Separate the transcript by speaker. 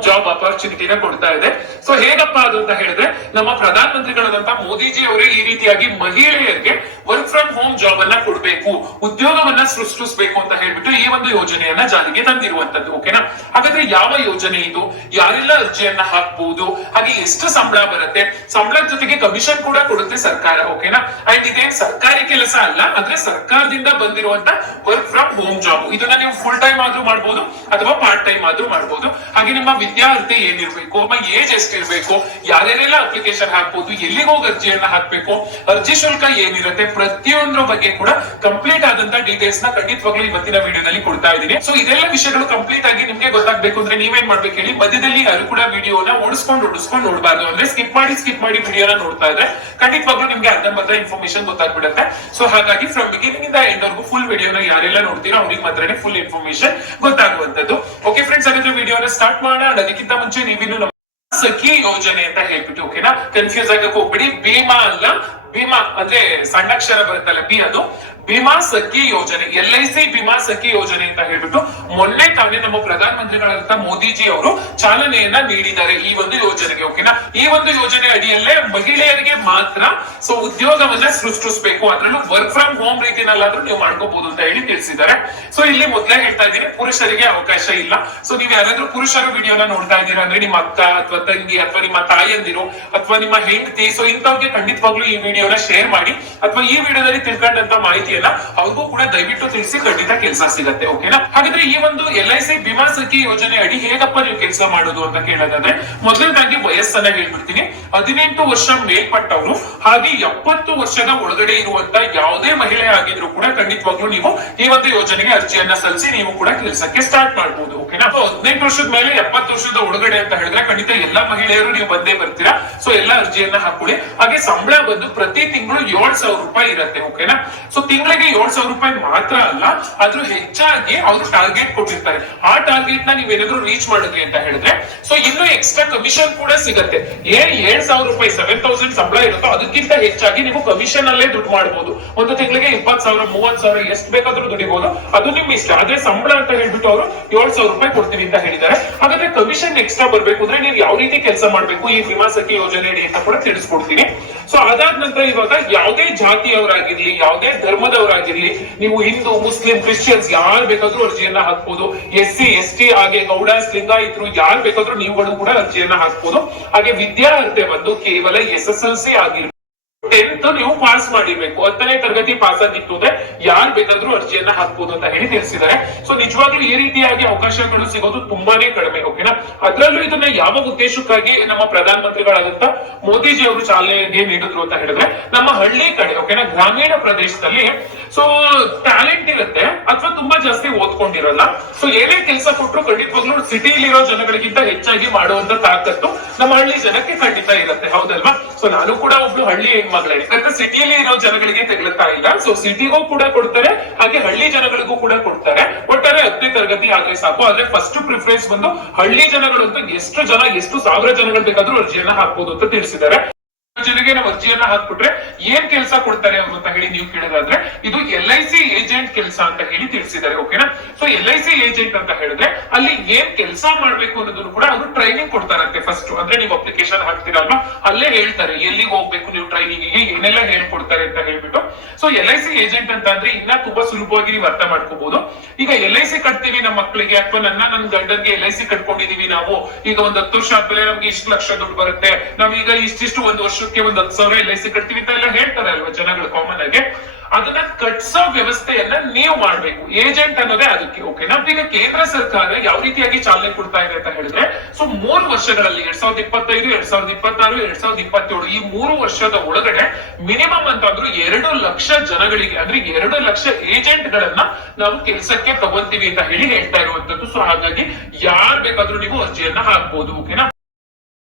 Speaker 1: Job ಅಪರ್ಚುನಿಟಿನ ಕೊಡ್ತಾ ಇದೆ. So ಹೇಗಪ್ಪ ಅದು ಅಂತ ಹೇಳಿದ್ರೆ, ನಮ್ಮ ಪ್ರಧಾನ ಮಂತ್ರಿಗಳಾದಂತ ಮೋದಿಜಿ ಅವರೇ ಈ ರೀತಿಯಾಗಿ ಮಹಿಳೆಯರಿಗೆ ವರ್ಕ್ ಫ್ರಮ್ ಹೋಮ್ ಜಾಬ್ ಅನ್ನ ಕೊಡಬೇಕು. ಉದ್ಯೋಗವನ್ನ ಸೃಷ್ಟಿಸಬೇಕು ಅಂತ ಹೇಳ್ಬಿಟ್ಟು ಈ ಒಂದು ಯೋಜನೆಯನ್ನ ಜಾರಿಗೆ ತಂದಿರುವಂತದ್ದು ಓಕೆನಾ ಹಾಗಾದ್ರೆ ಯಾವ ಯೋಜನೆ ಇದು? ಯಾರೆಲ್ಲ ಅರ್ಜಿಯನ್ನ ಹಾಕ್ಬಹುದು ಹಾಗೆ ಎಷ್ಟು ಸಂಬಳ ಬರುತ್ತೆ? ಸಂಬಳದ ಜೊತೆಗೆ ಕಮಿಷನ್ ಕೂಡ ಕೊಡುತ್ತೆ ಸರ್ಕಾರ ಓಕೆನಾ ಅಂಡ್ ಇದೇನ್ ಸರ್ಕಾರಿ ಕೆಲಸ ಅಲ್ಲ ಅಂದ್ರೆ ಸರ್ಕಾರದಿಂದ ಬಂದಿರುವಂತ ವರ್ಕ್ ಫ್ರಮ್ ಹೋಮ್ ಜಾಬ್ ಇದನ್ನ ನೀವು ಫುಲ್ ಟೈಮ್ ಆದ್ರೂ ಮಾಡ್ಬೋದು, ಅಥವಾ ಪಾರ್ಟ್ ಟೈಮ್ ಆದ್ರೂ ಮಾಡ್ಬೋದು. ಹಾಗೆ ನಿಮ್ಮ ವಿದ್ಯಾರ್ಥಿ ಏನಿರ್ಬೇಕು, ನಿಮ್ಮ ಏಜ್ ಎಷ್ಟಿರ್ಬೇಕು, ಯಾರ್ಯಾರೆಲ್ಲ ಅಪ್ಲಿಕೇಶನ್ ಹಾಕ್ಬಹುದು ಎಲ್ಲಿಗೆ ಹೋಗಿ ಅರ್ಜಿಯನ್ನ ಹಾಕ್ಬೇಕು, ಅರ್ಜಿ ಶುಲ್ಕ ಏನಿರುತ್ತೆ, ಪ್ರತಿಯೊಂದ್ರ ಬಗ್ಗೆ ಕೂಡ ಕಂಪ್ಲೀಟ್ ಆದಂತ ಡೀಟೇಲ್ಸ್ ನ ಖಂಡಿತವಾಗ್ಲೂ ಇವತ್ತಿನ ವಿಡಿಯೋದಲ್ಲಿ ಕೊಡ್ತಾ ಇದ್ದೀನಿ. ಸೊ ಇದೆಲ್ಲ ವಿಷಯಗಳು ಕಂಪ್ಲೀಟ್ ಆಗಿ ನಿಮ್ಗೆ ಗೊತ್ತಾಗ್ಬೇಕು ಅಂದ್ರೆ ನೀವೇನ್ ಮಾಡ್ಬೇಕು ಹೇಳಿ ಮಧ್ಯದಲ್ಲಿ ಅದು ಕೂಡ ವಿಡಿಯೋನ ಓಡಿಸ್ಕೊಂಡು ಓಡಿಸ್ಕೊಂಡು ನೋಡಬಾರ್ದು ಅಂದ್ರೆ ಸ್ಕಿಪ್ ಮಾಡಿ ಸ್ಕಿಪ್ ಮಾಡಿ ವಿಡಿಯೋನ ನೋಡ್ತಾ ಇದ್ರೆ ಖಂಡಿತವಾಗ್ಲೂ ನಿಮ್ಗೆ ಅರ್ಧಂಬರ್ಧ ಇನ್ಫಾರ್ಮೇಶನ್ ಗೊತ್ತಾಗ್ಬಿಡುತ್ತೆ. ಸೊ ಹಾಗಾಗಿ ಫ್ರಮ್ ಬಿಗಿನಿಂಗ್ ಇಂದ ಎಂಡ್ ವರ್ಗು ಫುಲ್ ವಿಡಿಯೋನ ಯಾರೆಲ್ಲ ನೋಡ್ತೀರೋ ಅವ್ರಿಗೆ ಮಾತ್ರನೇ ಫುಲ್ ಇನ್ಫಾರ್ಮೇಶನ್ ಗೊತ್ತಾಗುವಂತದ್ದು ಓಕೆ ಫ್ರೆಂಡ್ಸ್ ಹಾಗಾದ್ರೆ ವಿಡಿಯೋನ ಸ್ಟಾರ್ಟ್ ಮಾಡೋಣ. ಅದಕ್ಕಿಂತ ಮುಂಚೆ ನೀವಿನ್ನು ಸಖಿ ಯೋಜನೆ ಅಂತ ಹೇಳ್ಬಿಟ್ಟು ಓಕೆನಾ ಕನ್ಫ್ಯೂಸ್ ಆಗಕ್ಕೆ ಹೋಗ್ಬಿಡಿ. ಭೀಮಾ ಅಲ್ಲ, ಭೀಮಾ ಅಂದ್ರೆ ಸಣ್ಣಕ್ಷರ ಬರುತ್ತಲ್ಲ, ಬಿ ಅದು. ಭೀಮಾ ಸಖಿ ಯೋಜನೆ, L I C Bima Sakhi ಯೋಜನೆ ಅಂತ ಹೇಳ್ಬಿಟ್ಟು ಮೊನ್ನೆ ತಾನೇ ನಮ್ಮ ಪ್ರಧಾನ ಮಂತ್ರಿಗಳಾದಂತಹ ಮೋದಿಜಿ ಅವರು ಚಾಲನೆಯನ್ನ ನೀಡಿದ್ದಾರೆ ಈ ಒಂದು ಯೋಜನೆಗೆ ಓಕೆನಾ ಈ ಒಂದು ಯೋಜನೆ ಅಡಿಯಲ್ಲೇ ಮಹಿಳೆಯರಿಗೆ ಮಾತ್ರ ಸೊ ಉದ್ಯೋಗವನ್ನ ಸೃಷ್ಟಿಸಬೇಕು, ಅದ್ರಲ್ಲೂ ವರ್ಕ್ ಫ್ರಮ್ ಹೋಮ್ ರೀತಿನಲ್ಲಾದ್ರೂ ನೀವು ಮಾಡ್ಕೋಬಹುದು ಅಂತ ಹೇಳಿ ತಿಳಿಸಿದ್ದಾರೆ. ಸೊ ಇಲ್ಲಿ ಮೊದಲೇ ಹೇಳ್ತಾ ಇದ್ದೀನಿ, ಪುರುಷರಿಗೆ ಅವಕಾಶ ಇಲ್ಲ. ಸೊ ನೀವು ಯಾರಾದ್ರೂ ಪುರುಷರು ವಿಡಿಯೋನ ನೋಡ್ತಾ ಇದ್ದೀರಾ ಅಂದ್ರೆ ನಿಮ್ಮ ಅಕ್ಕ ಅಥವಾ ತಂಗಿ ಅಥವಾ ನಿಮ್ಮ ತಾಯಂದಿರು ಅಥವಾ ನಿಮ್ಮ ಹೆಂಡತಿ ಸೊ ಇಂಥವ್ರಿಗೆ ಖಂಡಿತವಾಗ್ಲೂ ಈ ವಿಡಿಯೋನ ಶೇರ್ ಮಾಡಿ ಅಥವಾ ಈ ವಿಡಿಯೋದಲ್ಲಿ ತಿಳ್ಕೊಂಡಂತ ಮಾಹಿತಿಯನ್ನ ಅವ್ರಿಗೂ ಕೂಡ ದಯವಿಟ್ಟು ತಿಳಿಸಿ ಖಂಡಿತ ಕೆಲಸ ಸಿಗತ್ತೆ ಓಕೆನಾ ಹಾಗಾದ್ರೆ ಈ ಒಂದು L I C Bima Sakhi ಯೋಜನೆ ಅಡಿ ಹೇಗಪ್ಪ ನೀವು ಕೆಲಸ ಮಾಡೋದು ಅಂತ ಕೇಳೋದಾದ್ರೆ, ಮೊದಲನೇದಾಗಿ ವಯಸ್ಸನ್ನ ಹೇಳ್ಬಿಡ್ತೀನಿ. ಹದಿನೆಂಟು ವರ್ಷ ಮೇಲ್ಪಟ್ಟವರು, ಹಾಗೆ ಎಪ್ಪತ್ತು ವರ್ಷದ ಒಳಗಡೆ ಇರುವಂತ ಯಾವುದೇ ಮಹಿಳೆ ಆಗಿದ್ರು ಕೂಡ ಖಂಡಿತವಾಗ್ಲೂ ನೀವು ಈ ಒಂದು ಯೋಜನೆಗೆ ಅರ್ಜಿಯನ್ನ ಸಲ್ಲಿಸಿ ನೀವು ಕೂಡ ಕೆಲಸಕ್ಕೆ ಸ್ಟಾರ್ಟ್ ಮಾಡಬಹುದು ಓಕೆನಾ ಹದಿನೆಂಟು ವರ್ಷದ ಮೇಲೆ ಎಪ್ಪತ್ತು ವರ್ಷದ ಒಳಗಡೆ ಅಂತ ಹೇಳಿದ್ರೆ ಖಂಡಿತ ಎಲ್ಲಾ ಮಹಿಳೆಯರು ನೀವು ಬಂದೇ ಬರ್ತೀರಾ? ಸೊ ಎಲ್ಲಾ ಅರ್ಜಿಯನ್ನ ಹಾಕೊಳ್ಳಿ. ಹಾಗೆ ಸಂಬಳ ಬಂದು ಪ್ರತಿ ತಿಂಗಳು ಏಳ್ ಸಾವಿರ ರೂಪಾಯಿ ಇರುತ್ತೆ ಓಕೆನಾ ಸೊ ತಿಂಗಳಿಗೆ ಏಳ್ ಸಾವಿರ ರೂಪಾಯಿ ಮಾತ್ರ ಅಲ್ಲ, ಅದ್ರ ಹೆಚ್ಚಾಗಿ ಅವರು ಟಾರ್ಗೆಟ್ ಕೊಟ್ಟಿರ್ತಾರೆ. ಆ ಟಾರ್ಗೆಟ್ನ ನೀವೇನಾದ್ರೂ ರೀಚ್ ಮಾಡಿದ್ರಿ ಅಂತ ಹೇಳಿದ್ರೆ ಸೊ ಇನ್ನು ಎಕ್ಸ್ಟ್ರಾ ಕಮಿಷನ್ ಕೂಡ ಸಿಗುತ್ತೆ. ಏನ್ ಏಳ್ ಸಾವಿರ ರೂಪಾಯಿ ಸೆವೆನ್ ತೌಸಂಡ್ ಸಂಬಳ ಇರುತ್ತೋ ಅದಕ್ಕಿಂತ ಹೆಚ್ಚಾಗಿ ನೀವು ಕಮಿಷನ್ ಅಲ್ಲೇ ದುಡ್ಡು ಮಾಡಬಹುದು ಒಂದು ತಿಂಗಳಿಗೆ ಇಪ್ಪತ್ ಸಾವಿರ ಮೂವತ್ ಸಾವಿರ ಎಷ್ಟು ಬೇಕಾದ್ರೂ ದುಡಿಬಹುದು ಅದು ನಿಮ್ ಇಷ್ಟ. ಆದ್ರೆ ಸಂಬಳ ಅಂತ ಹೇಳ್ಬಿಟ್ಟು ಅವರು ಏಳ್ ಸಾವಿರ ರೂಪಾಯಿ ಕೊಡ್ತೀವಿ ಅಂತ ಹೇಳಿದ್ದಾರೆ. ಹಾಗಾದ್ರೆ ಕಮಿಷನ್ ಎಕ್ಸ್ಟ್ರಾ ಬರ್ಬೇಕು ಅಂದ್ರೆ ನೀವು ಯಾವ ರೀತಿ ಕೆಲಸ ಮಾಡ್ಬೇಕು? ಈ ವಿಮಾ ಸಖಿ ಯೋಜನೆ ಅಂತ ಕೂಡ ತಿಳಿಸ್ಕೊಡ್ತೀನಿ. ಸೊ ಅದಾದ ನಂತರ ಇವಾಗ ಯಾವುದೇ ಜಾತಿಯವರಾಗಿರ್ಲಿ, ಯಾವುದೇ ಧರ್ಮದವರಾಗಿರ್ಲಿ ನೀವು ಹಿಂದೂ, ಮುಸ್ಲಿಂ, ಕ್ರಿಶ್ಚಿಯನ್ಸ್ ಯಾರು ಬೇಕಾದ್ರೂ ಅರ್ಜಿಯನ್ನ ಹಾಕ್ಬೋದು. ಎಸ್ ಸಿ, ಎಸ್ ಟಿ, ಹಾಗೆ ಗೌಡಾಸ್, ಲಿಂಗಾಯಿತರು ಯಾರು ಬೇಕಾದ್ರೂ ನೀವುಗಳು ಕೂಡ ಅರ್ಜಿಯನ್ನ ಹಾಕ್ಬೋದು. ಹಾಗೆ ವಿದ್ಯಾರ್ಹತೆ ಬಂದು ಕೇವಲ ಎಸ್ ಎಸ್ ಎಲ್ ಸಿ ಆಗಿರ್ಬೋದು ಟೆಂತ್ ನೀವು ಪಾಸ್ ಮಾಡಿರ್ಬೇಕು. ಹತ್ತನೇ ತರಗತಿ ಪಾಸ್ ಆಗಿತ್ತು ಅಂದ್ರೆ ಯಾರು ಬೇಕಾದ್ರೂ ಅರ್ಜಿಯನ್ನ ಹಾಕ್ಬೋದು ಅಂತ ಹೇಳಿ ತಿಳಿಸಿದ್ದಾರೆ. ಸೊ ನಿಜವಾಗ್ಲೂ ಈ ರೀತಿಯಾಗಿ ಅವಕಾಶಗಳು ಸಿಗೋದು ತುಂಬಾನೇ ಕಡಿಮೆ ಓಕೆನಾ ಅದ್ರಲ್ಲೂ ಇದನ್ನ ಯಾವ ಉದ್ದೇಶಕ್ಕಾಗಿ ನಮ್ಮ ಪ್ರಧಾನ ಮಂತ್ರಿಗಳಾದಂತ ಮೋದಿಜಿ ಅವರು ಚಾಲನೆಗೆ ನೀಡಿದ್ರು ಅಂತ ಹೇಳಿದ್ರೆ, ನಮ್ಮ ಹಳ್ಳಿ ಕಡೆ ಓಕೆನಾ ಗ್ರಾಮೀಣ ಪ್ರದೇಶದಲ್ಲಿ ಸೊ ಟ್ಯಾಲೆಂಟ್ ಇರುತ್ತೆ, ಅಥವಾ ತುಂಬಾ ಜಾಸ್ತಿ ಓದ್ಕೊಂಡಿರಲ್ಲ. ಸೊ ಏನೇ ಕೆಲಸ ಕೊಟ್ಟರು ಖಂಡಿತವಾಗ್ಲೂ ಸಿಟಿಲಿರೋ ಜನಗಳಿಗಿಂತ ಹೆಚ್ಚಾಗಿ ಮಾಡುವಂತ ತಾಕತ್ತು ನಮ್ಮ ಹಳ್ಳಿ ಜನಕ್ಕೆ ಖಂಡಿತ ಇರುತ್ತೆ, ಹೌದಲ್ವಾ? ಸೊ ನಾನು ಕೂಡ ಒಬ್ಳು ಹಳ್ಳಿ ಹೆಣ್ಮಗಳೇ. ಯಾಕಂದ್ರೆ ಸಿಟಿಯಲ್ಲಿ ಇರೋ ಜನಗಳಿಗೆ ತೆಗಳುತ್ತಾ ಇಲ್ಲ. ಸೊ ಸಿಟಿಗೂ ಕೂಡ ಕೊಡ್ತಾರೆ, ಹಾಗೆ ಹಳ್ಳಿ ಜನಗಳಿಗೂ ಕೂಡ ಕೊಡ್ತಾರೆ. ಒಟ್ಟಾರೆ ಹತ್ತನೇ ತರಗತಿ ಆದ್ರೆ ಸಾಕು. ಆದ್ರೆ ಫಸ್ಟ್ ಪ್ರಿಫರೆನ್ಸ್ ಬಂದು ಹಳ್ಳಿ ಜನಗಳು ಎಷ್ಟು ಜನ, ಎಷ್ಟು ಸಾವಿರ ಜನಗಳು ಬೇಕಾದ್ರೂ ಅರ್ಜಿಯನ್ನ ಹಾಕ್ಬೋದು ಅಂತ ತಿಳಿಸಿದ್ದಾರೆ. ಜನರಿಗೆ ನಾವು ಅರ್ಜಿಯನ್ನ ಹಾಕ್ಬಿಟ್ರೆ ಏನ್ ಕೆಲಸ ಕೊಡ್ತಾರೆ ಅಂತ ಹೇಳಿ ನೀವು ಕೇಳೋದಾದ್ರೆ, ಇದು ಎಲ್ ಐ ಸಿ ಏಜೆಂಟ್ ಕೆಲಸ ಅಂತ ಹೇಳಿ ತಿಳಿಸಿದ್ದಾರೆ ಓಕೆನಾ so L I C agent ಅಂತ ಹೇಳಿದ್ರೆ ಅಲ್ಲಿ ಏನ್ ಕೆಲಸ ಮಾಡ್ಬೇಕು ಅನ್ನೋದನ್ನು ಕೂಡ ಅವರು ಟ್ರೈನಿಂಗ್ ಕೊಡ್ತಾರಂತೆ ಫಸ್ಟ್ ಅಂದ್ರೆ ನೀವು ಅಪ್ಲಿಕೇಶನ್ ಹಾಕ್ತಿರಲ್ವಾ? ಅಲ್ಲೇ ಹೇಳ್ತಾರೆ, ಎಲ್ಲಿಗೆ ಹೋಗ್ಬೇಕು ನೀವು ಟ್ರೈನಿಂಗ್ಗೆ, ಏನೆಲ್ಲ ಹೇಳ್ಕೊಡ್ತಾರೆ ಅಂತ ಹೇಳ್ಬಿಟ್ಟು. So L I C agent ಅಂತ ಅಂದ್ರೆ ಇನ್ನ ತುಂಬಾ ಸುಲಭವಾಗಿ ನೀವು ಅರ್ಥ ಮಾಡ್ಕೋಬಹುದು ಈಗ ಎಲ್ ಐ ಸಿ ಕಟ್ತೀವಿ ನಮ್ಮ ಮಕ್ಕಳಿಗೆ ಅಥವಾ ನನ್ನ ನನ್ನ ಗಂಡನ್ಗೆ ಎಲ್ ಐ ಸಿ ಕಟ್ಕೊಂಡಿದೀವಿ ನಾವು. ಈಗ ಒಂದ್ ಹತ್ತು ವರ್ಷ ಆದ್ಮೇಲೆ ನಮ್ಗೆ ಇಷ್ಟು ಲಕ್ಷ ದುಡ್ಡು ಬರುತ್ತೆ. ನಾವೀಗ ಇಷ್ಟಿಷ್ಟು ಒಂದು ವರ್ಷಕ್ಕೆ ಒಂದ್ ಹತ್ತು ಸಾವಿರ ಎಲ್ ಐ ಕಟ್ತೀವಿ ಅಂತ ಎಲ್ಲ ಹೇಳ್ತಾರೆ ಅಲ್ವಾ ಜನಗಳು ಕಾಮನ್ ಆಗಿ. ಅದನ್ನ ಕಟ್ಸೋ ವ್ಯವಸ್ಥೆಯನ್ನ ನೀವು ಮಾಡ್ಬೇಕು. ಏಜೆಂಟ್ ಅನ್ನೋದೇ ಅದಕ್ಕೆ. ಓಕೆನಾ ಈಗ ಕೇಂದ್ರ ಸರ್ಕಾರ ಯಾವ ರೀತಿಯಾಗಿ ಚಾಲನೆ ಕೊಡ್ತಾ ಇದೆ ಅಂತ ಹೇಳಿದ್ರೆ ಸೊ ಮೂರು ವರ್ಷಗಳಲ್ಲಿ ಎರಡ್ ಸಾವಿರದ ಇಪ್ಪತ್ತೈದು, ಎರಡ್ ಸಾವಿರದ ಇಪ್ಪತ್ತಾರು, ಎರಡ್ ಸಾವಿರದ ಇಪ್ಪತ್ತೇಳು ಈ ಮೂರು ವರ್ಷದ ಒಳಗಡೆ ಮಿನಿಮಮ್ ಅಂತಂದ್ರು ಎರಡು ಲಕ್ಷ ಜನಗಳಿಗೆ, ಅಂದ್ರೆ ಎರಡು ಲಕ್ಷ ಏಜೆಂಟ್ ಗಳನ್ನ ನಾವು ಕೆಲಸಕ್ಕೆ ತಗೊಂತೀವಿ ಅಂತ ಹೇಳಿ ಹೇಳ್ತಾ ಇರುವಂತದ್ದು. ಸೊ ಹಾಗಾಗಿ ಯಾರ್ ಬೇಕಾದ್ರೂ ನೀವು ಅರ್ಜಿಯನ್ನ ಹಾಕ್ಬೋದು. ಓಕೆನಾ